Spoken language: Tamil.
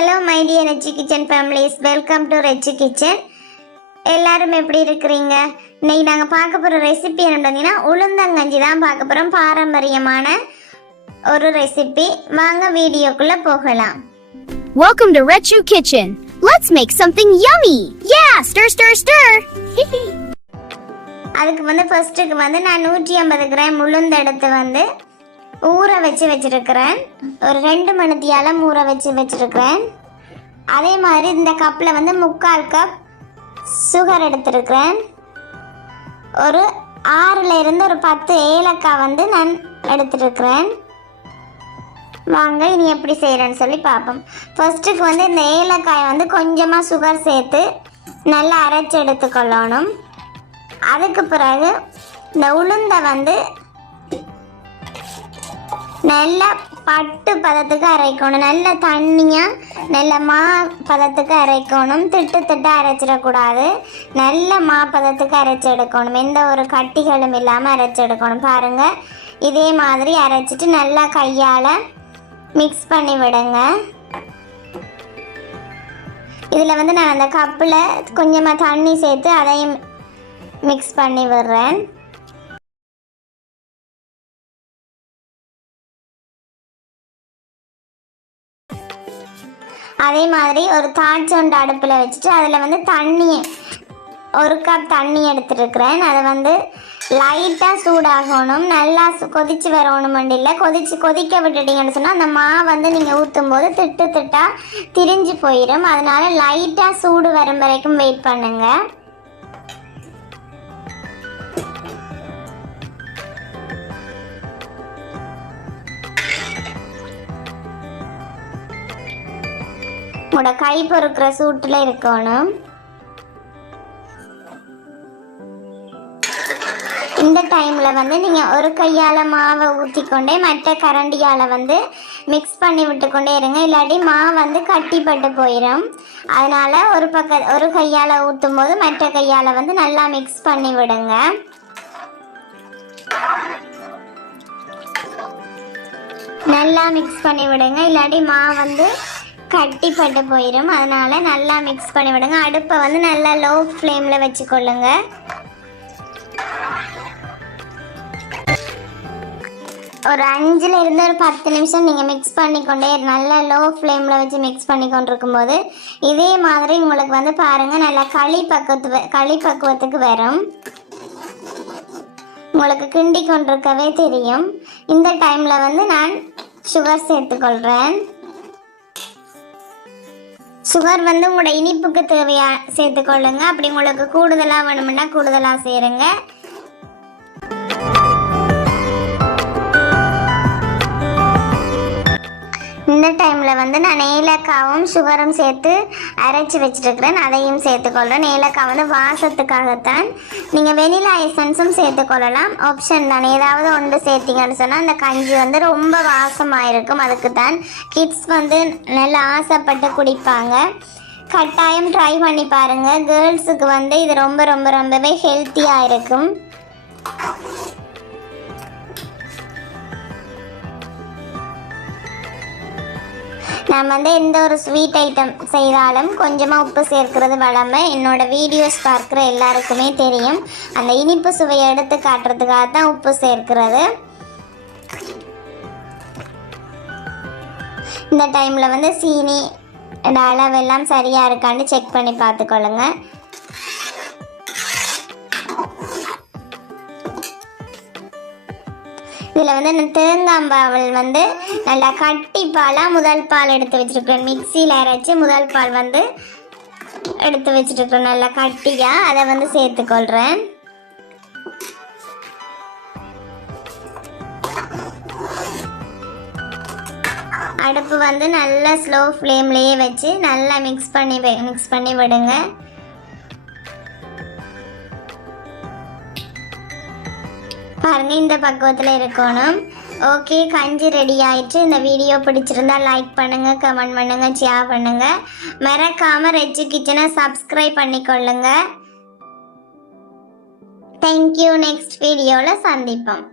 Hello my dear Rechi kitchen families, welcome to Rechi kitchen. எல்லாரும் எப்படி இருக்கிறீங்க? இன்னைக்கு நாங்கள் பார்க்க போகிற ரெசிபி என்ன பார்த்தீங்கன்னா உளுந்தங்கஞ்சி தான் பார்க்க போகிறோம். பாரம்பரியமான ஒரு ரெசிபி. வாங்க வீடியோக்குள்ளே போகலாம். Welcome to Rechu Kitchen. Let's make something yummy. Yeah, stir, stir, stir. அதுக்கு ஃபர்ஸ்ட்டுக்கு நான் 150 கிராம் உளுந்து எடுத்து ஊற வச்சிருக்கிறேன். ஒரு 2 மணித்தியாலம் ஊற வச்சிருக்கிறேன். அதே மாதிரி இந்த கப்பில் 3/4 கப் சுகர் எடுத்துருக்கிறேன். ஒரு 6லேருந்து ஒரு 10 ஏலக்காய் நான் எடுத்துருக்கிறேன். வாங்க இனி எப்படி செய்கிறேன்னு சொல்லி பார்ப்போம். ஃபர்ஸ்ட்டுக்கு இந்த ஏலக்காயை கொஞ்சமாக சுகர் சேர்த்து நல்லா அரைச்சி எடுத்துக்கொள்ளணும். அதுக்கு பிறகு இந்த உளுந்தை நல்லா பட்டு பதத்துக்கு அரைக்கணும். நல்ல தண்ணியாக நல்ல மா பதத்துக்கு அரைக்கணும். திட்டு அரைச்சிடக்கூடாது. நல்ல மா பதத்துக்கு அரைச்சி எடுக்கணும். எந்த ஒரு கட்டிகளும் இல்லாமல் அரைச்சி எடுக்கணும். பாருங்கள், இதே மாதிரி அரைச்சிட்டு நல்லா கையால் மிக்ஸ் பண்ணி விடுங்க. இதில் நான் அந்த கப்பில் கொஞ்சமாக தண்ணி சேர்த்து அதையும் மிக்ஸ் பண்ணி விடுறேன். அதே மாதிரி ஒரு தாட்சொண்டு அடுப்பில் வச்சுட்டு அதில் தண்ணி 1 கப் தண்ணி எடுத்துருக்கிறேன். அதை லைட்டாக சூடாகணும். நல்லா கொதித்து வரணும். இல்லை கொதிக்க விட்டுட்டீங்கன்னு சொன்னால் அந்த மா நீங்கள் ஊற்றும் போது திட்டாக திரிஞ்சு போயிடும். அதனால் லைட்டாக சூடு வரும் வரைக்கும் வெயிட் பண்ணுங்கள். உங்களோட கை பொறுக்கிற சூட்டில் இருக்கணும். இந்த டைமில் நீங்கள் ஒரு கையால் மாவை ஊற்றிக்கொண்டே மற்ற கரண்டியால் மிக்ஸ் பண்ணி விட்டுக்கொண்டே இருங்க. இல்லாட்டி மா கட்டிப்பட்டு போயிடும். அதனால் ஒரு கையால் ஊற்றும் போது மற்ற கையால் நல்லா மிக்ஸ் பண்ணி விடுங்க. நல்லா மிக்ஸ் பண்ணி விடுங்க. இல்லாட்டி மா கட்டிப்பட்டு போயிடும். அதனால் நல்லா மிக்ஸ் பண்ணி விடுங்க. அடுப்பை நல்லா லோ ஃப்ளேமில் வச்சுக்கொள்ளுங்க. ஒரு 5லேருந்து ஒரு 10 நிமிஷம் நீங்கள் மிக்ஸ் பண்ணிக்கொண்டே நல்லா லோ ஃப்ளேமில் வச்சு மிக்ஸ் பண்ணி கொண்டிருக்கும் போது இதே மாதிரி உங்களுக்கு பாருங்கள் நல்லா களி பக்குவத்துக்கு வரும். உங்களுக்கு கிண்டி கொண்டிருக்கவே தெரியும். இந்த டைமில் நான் சுகர் சேர்த்துக்கொள்கிறேன். சுகர் உங்களோட இனிப்புக்கு தேவையாக சேர்த்துக்கொள்ளுங்க. அப்படி உங்களுக்கு கூடுதலாக வேணும்னா கூடுதலாக சேருங்க. இந்த டைமில் நான் ஏலக்காவும் சுகரும் சேர்த்து அரைச்சி வச்சுருக்கிறேன். அதையும் சேர்த்துக்கொள்கிறேன். ஏலக்காய் வாசத்துக்காகத்தான். நீங்கள் வெனிலா எசன்ஸும் சேர்த்துக்கொள்ளலாம். ஆப்ஷன் தான். ஏதாவது ஒன்று சேர்த்திங்கன்னு சொன்னால் அந்த கஞ்சி ரொம்ப வாசமாக இருக்கும். அதுக்கு தான் கிட்ஸ் நல்லா ஆசைப்பட்டு குடிப்பாங்க. கட்டாயம் ட்ரை பண்ணி பாருங்கள். கேர்ள்ஸுக்கு இது ரொம்பவே ஹெல்த்தியாக இருக்கும். நான் எந்த ஒரு ஸ்வீட் ஐட்டம் செய்தாலும் கொஞ்சமாக உப்பு சேர்க்கிறது வழமை. என்னோட வீடியோஸ் பார்க்குற எல்லாருக்குமே தெரியும். அந்த இனிப்பு சுவையை எடுத்து காட்டுறதுக்காக தான் உப்பு சேர்க்கிறது. இந்த டைமில் சீனி அளவெல்லாம் சரியாக இருக்கான்னு செக் பண்ணி பார்த்துக்கொள்ளுங்க. இதில் தேங்காம்பாவல் நல்லா கட்டி பாலாக முதல் பால் எடுத்து வச்சுருக்கேன். மிக்சியில் அரைச்சி முதல் பால் எடுத்து வச்சுருக்கேன். நல்லா கட்டியாக அதை சேர்த்துக்கொள்கிறேன். அடுப்பு நல்லா ஸ்லோ ஃப்ளேம்லேயே வச்சு நல்லா மிக்ஸ் பண்ணி விடுங்க. பாருங்க, இந்த பக்குவத்தில் இருக்கணும். ஓகே, கஞ்சி ரெடி ஆயிடுச்சு. இந்த வீடியோ பிடிச்சிருந்தா லைக் பண்ணுங்க, கமெண்ட் பண்ணுங்க, ஷேர் பண்ணுங்க. மறக்காம ரெச்சி கிச்சனை சப்ஸ்கிரைப் பண்ணிக்கொள்ளுங்க. தேங்க்யூ. நெக்ஸ்ட் வீடியோவில் சந்திப்போம்.